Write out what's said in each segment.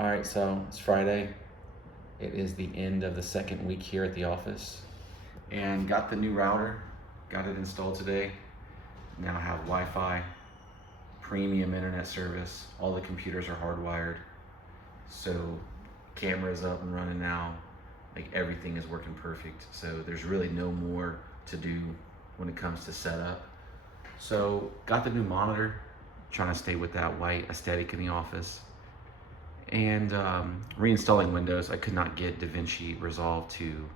All right, so it's Friday. It is the end of the second week here at the office, and got the new router, got it installed today. Now have Wi-Fi, premium internet service. All the computers are hardwired, so camera's up and running now. Like everything is working perfect. So there's really no more to do when it comes to setup. So got the new monitor, trying to stay with that white aesthetic in the office. And reinstalling Windows. I could not get DaVinci Resolve to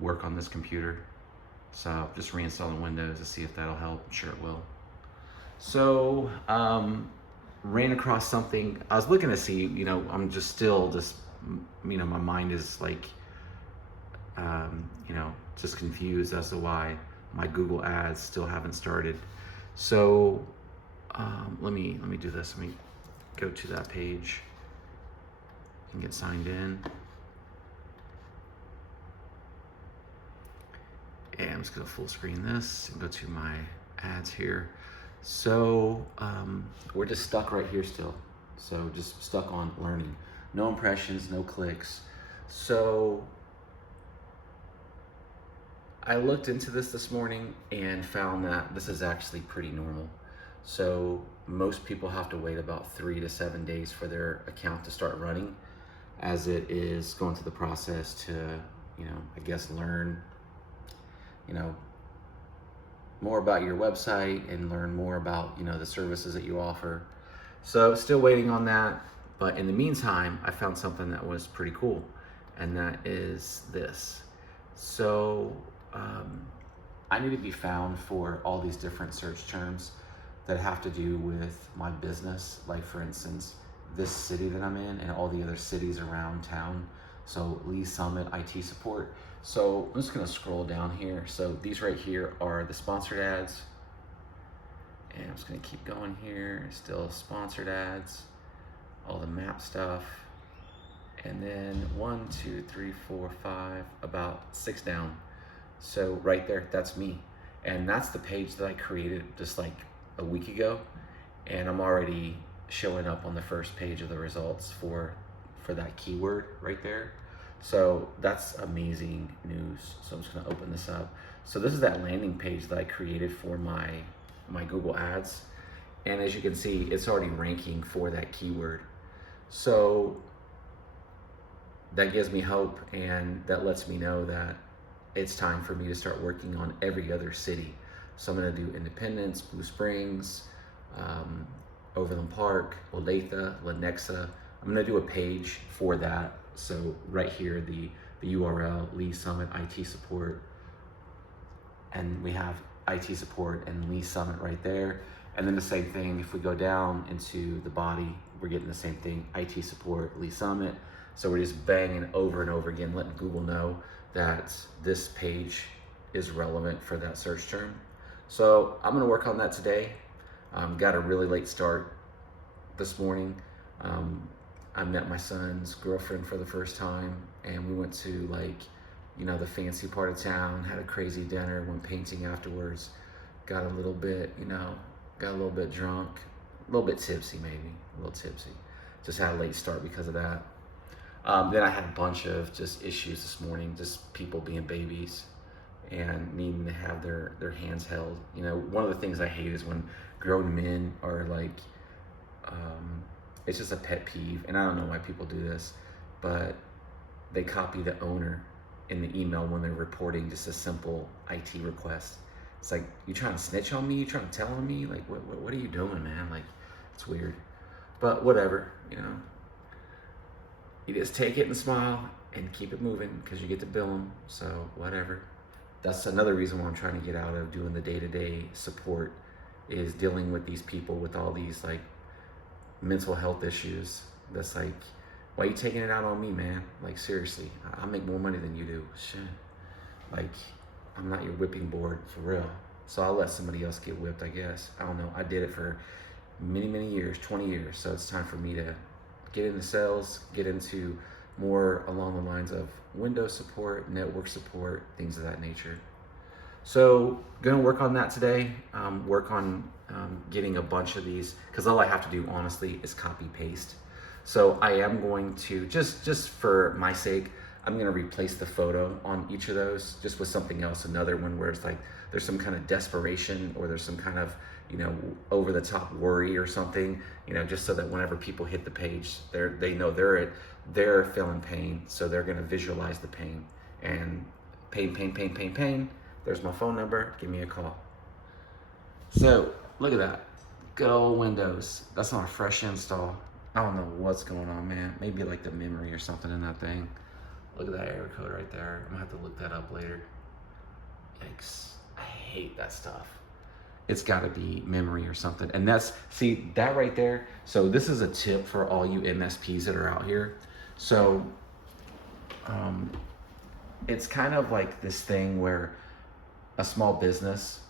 work on this computer. So just reinstalling Windows to see if that'll help. I'm sure it will. So ran across something. I was looking to see, I'm just still just, my mind is like, just confused as to why my Google ads still haven't started. So let me do this. Let me go to that page and get signed in. And I'm just gonna full screen this and go to my ads here. So we're just stuck right here still. So just stuck on learning. No impressions, no clicks. So I looked into this morning and found that this is actually pretty normal. So most people have to wait about 3 to 7 days for their account to start running, as it is going through the process to, I guess learn, more about your website and learn more about, the services that you offer. So still waiting on that. But in the meantime, I found something that was pretty cool, and that is this. So I need to be found for all these different search terms that have to do with my business. Like for instance, this city that I'm in and all the other cities around town. So Lee Summit IT support. So I'm just gonna scroll down here. So these right here are the sponsored ads. And I'm just gonna keep going here. Still sponsored ads, all the map stuff. And then 1, 2, 3, 4, 5, about 6 down. So right there, that's me. And that's the page that I created just like a week ago. And I'm already showing up on the first page of the results for that keyword right there. So that's amazing news. So I'm just gonna open this up. So this is that landing page that I created for my Google ads. And as you can see, it's already ranking for that keyword. So that gives me hope, and that lets me know that it's time for me to start working on every other city. So I'm gonna do Independence, Blue Springs, Overland Park, Olathe, Lenexa. I'm gonna do a page for that. So right here, the URL, Lee Summit IT support. And we have IT support and Lee Summit right there. And then the same thing, if we go down into the body, we're getting the same thing, IT support, Lee Summit. So we're just banging over and over again, letting Google know that this page is relevant for that search term. So I'm gonna work on that today. Got a really late start this morning. I met my son's girlfriend for the first time, and we went to the fancy part of town, had a crazy dinner, went painting afterwards, got a little bit drunk, a little bit tipsy maybe, a little tipsy. Just had a late start because of that. Then I had a bunch of just issues this morning, just people being babies and needing to have their hands held. One of the things I hate is when grown men are like, it's just a pet peeve, and I don't know why people do this, but they copy the owner in the email when they're reporting just a simple IT request. It's like, you trying to snitch on me? You trying to tell on me? Like, what are you doing, man? Like, it's weird. But whatever, You just take it and smile and keep it moving, because you get to bill them, so whatever. That's another reason why I'm trying to get out of doing the day-to-day support, is dealing with these people with all these mental health issues. That's like, why are you taking it out on me, man? Like, seriously, I make more money than you do. Shit. Like, I'm not your whipping board, for real. So I'll let somebody else get whipped, I guess. I don't know. I did it for many, many years, 20 years. So it's time for me to get into sales, get into more along the lines of Windows support, network support, things of that nature. So gonna work on that today, work on getting a bunch of these, because all I have to do honestly is copy paste. So I am going to, just for my sake, I'm going to replace the photo on each of those just with something else, another one where it's like there's some kind of desperation or there's some kind of, over the top worry or something, just so that whenever people hit the page, they know they're feeling pain, so they're going to visualize the pain. And pain, pain, pain, pain, pain. There's my phone number. Give me a call. So look at that. Good old Windows. That's not a fresh install. I don't know what's going on, man. Maybe like the memory or something in that thing. Look at that error code right there. I'm gonna have to look that up later. Yikes. I hate that stuff. It's gotta be memory or something. And see, that right there. So this is a tip for all you MSPs that are out here. So it's kind of like this thing where a small business,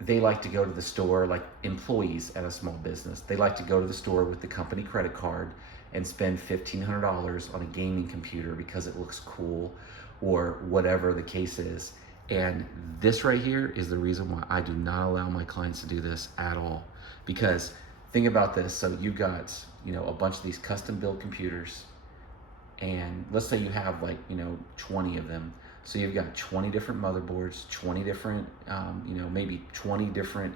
they like to go to the store, like employees at a small business, they like to go to the store with the company credit card and spend $1,500 on a gaming computer because it looks cool or whatever the case is. And this right here is the reason why I do not allow my clients to do this at all. Because think about this. So you got, a bunch of these custom built computers, and let's say you have 20 of them. So you've got 20 different motherboards, 20 different, maybe 20 different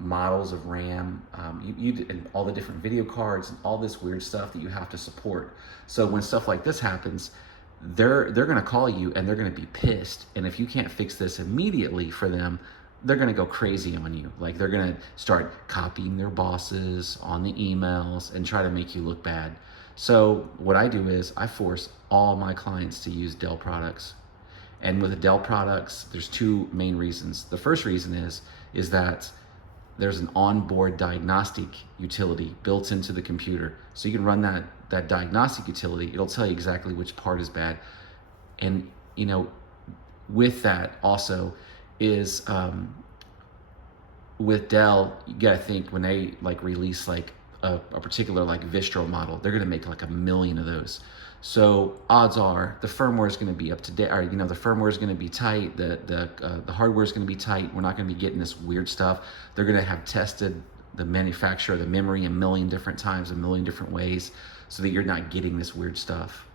models of RAM, and all the different video cards and all this weird stuff that you have to support. So when stuff like this happens, they're going to call you and they're going to be pissed. And if you can't fix this immediately for them, they're going to go crazy on you. Like they're going to start copying their bosses on the emails and try to make you look bad. So what I do is I force all my clients to use Dell products. And with the Dell products, there's two main reasons. The first reason is that there's an onboard diagnostic utility built into the computer. So you can run that diagnostic utility. It'll tell you exactly which part is bad. And, with that also is, with Dell, you gotta think when they release a particular Vistro model, they're gonna make 1 million of those. So odds are the firmware is going to be up to date, or the firmware is going to be tight, the hardware is going to be tight. We're not going to be getting this weird stuff. They're going to have tested the manufacturer, the memory, 1 million different times, 1 million different ways, so that you're not getting this weird stuff.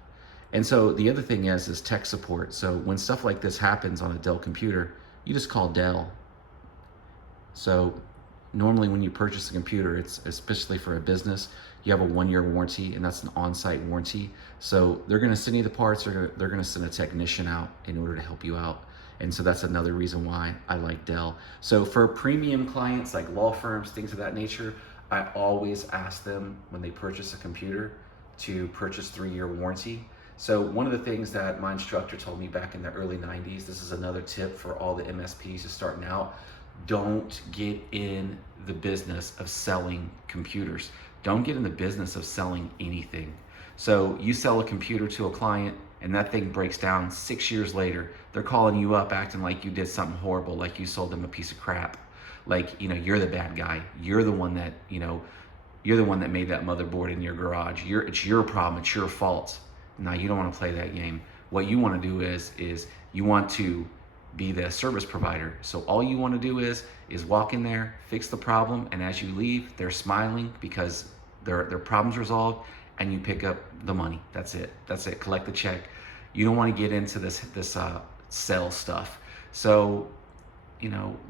And so the other thing is tech support. So when stuff like this happens on a Dell computer, you just call Dell. So normally when you purchase a computer, it's especially for a business, you have a 1-year warranty, and that's an on-site warranty. So they're going to send you the parts, they're going to send a technician out in order to help you out. And so that's another reason why I like Dell. So for premium clients like law firms, things of that nature, I always ask them when they purchase a computer to purchase 3-year warranty. So one of the things that my instructor told me back in the early 90s, this is another tip for all the MSPs just starting out: don't get in the business of selling computers. Don't get in the business of selling anything. So you sell a computer to a client and that thing breaks down 6 years later. They're calling you up acting like you did something horrible, like you sold them a piece of crap. You're the bad guy. You're the one that, you're the one that made that motherboard in your garage. It's your problem, it's your fault. Now you don't want to play that game. What you want to do is you want to be the service provider. So all you want to do is walk in there, fix the problem, and as you leave, they're smiling because their problem's resolved, and you pick up the money. That's it. Collect the check. You don't want to get into this sell stuff. So,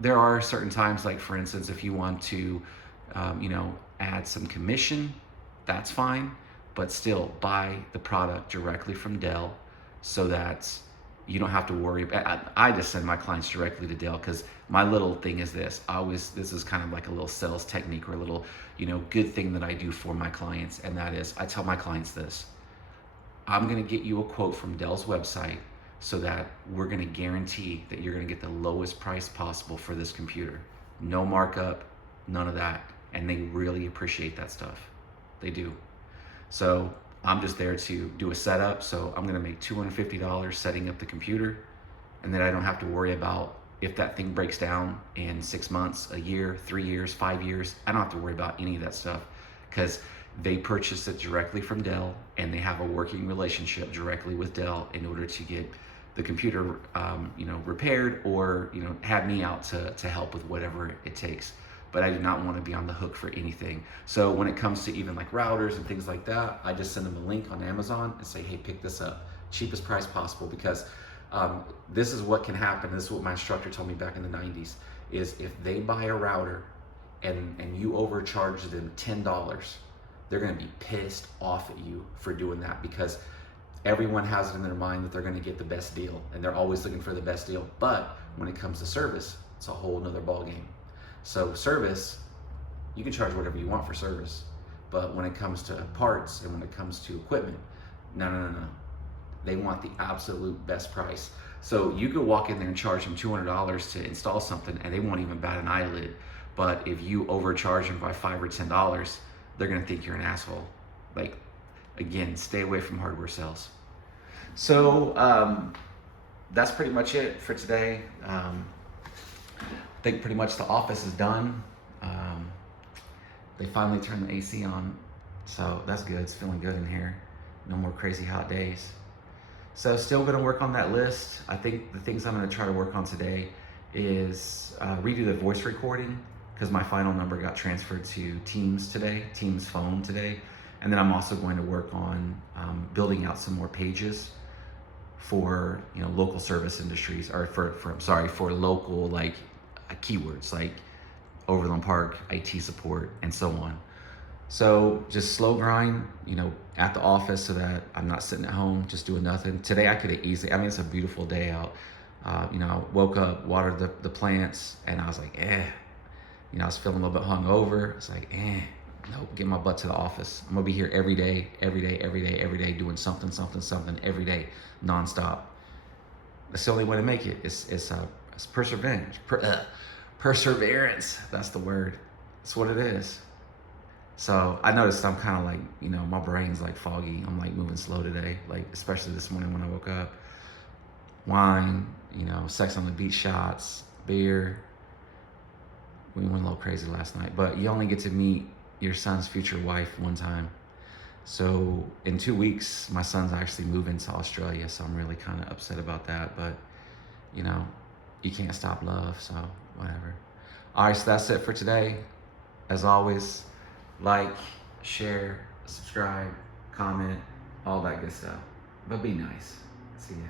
there are certain times, like for instance, if you want to, add some commission, that's fine, but still buy the product directly from Dell so that you don't have to worry. I just send my clients directly to Dell because my little thing is this. This is kind of like a little sales technique or a little, good thing that I do for my clients. And that is, I tell my clients this: I'm going to get you a quote from Dell's website so that we're going to guarantee that you're going to get the lowest price possible for this computer. No markup, none of that. And they really appreciate that stuff. They do. So I'm just there to do a setup. So I'm going to make $250 setting up the computer, and then I don't have to worry about if that thing breaks down in 6 months, a year, 3 years, 5 years. I don't have to worry about any of that stuff because they purchased it directly from Dell, and they have a working relationship directly with Dell in order to get the computer, repaired, or have me out to help with whatever it takes. but I do not want to be on the hook for anything. So when it comes to even like routers and things like that, I just send them a link on Amazon and say, hey, pick this up, cheapest price possible, because this is what can happen. This is what my instructor told me back in the 90s, is if they buy a router and you overcharge them $10, they're going to be pissed off at you for doing that, because everyone has it in their mind that they're going to get the best deal, and they're always looking for the best deal. But when it comes to service, it's a whole nother ball game. So service, you can charge whatever you want for service, but when it comes to parts and when it comes to equipment, no. They want the absolute best price. So you could walk in there and charge them $200 to install something, and they won't even bat an eyelid. But if you overcharge them by $5 or $10, they're gonna think you're an asshole. Like, again, stay away from hardware sales. So that's pretty much it for today. I think pretty much the office is done. They finally turned the AC on, so that's good. It's feeling good in here. No more crazy hot days. So still gonna work on that list. I think the things I'm gonna try to work on today is redo the voice recording, because my final number got transferred to Teams today, Teams phone today. And then I'm also going to work on building out some more pages for local service industries, or for local like keywords like Overland Park, IT support, and so on. So just slow grind, at the office, so that I'm not sitting at home just doing nothing. Today I could have easily, it's a beautiful day out. I woke up, watered the plants, and I was like, I was feeling a little bit hungover. It's like, nope, get my butt to the office. I'm gonna be here every day, doing something every day, nonstop. That's the only way to make it. It's perseverance. Perseverance. That's the word. That's what it is. So I noticed I'm kind of like, my brain's like foggy. I'm like moving slow today, like especially this morning when I woke up. Wine, sex on the beach shots, beer. We went a little crazy last night, but you only get to meet your son's future wife one time. So in 2 weeks, my son's actually moving to Australia, so I'm really kind of upset about that, but you can't stop love, so whatever. All right, so that's it for today. As always, like, share, subscribe, comment, all that good stuff. But be nice. See ya.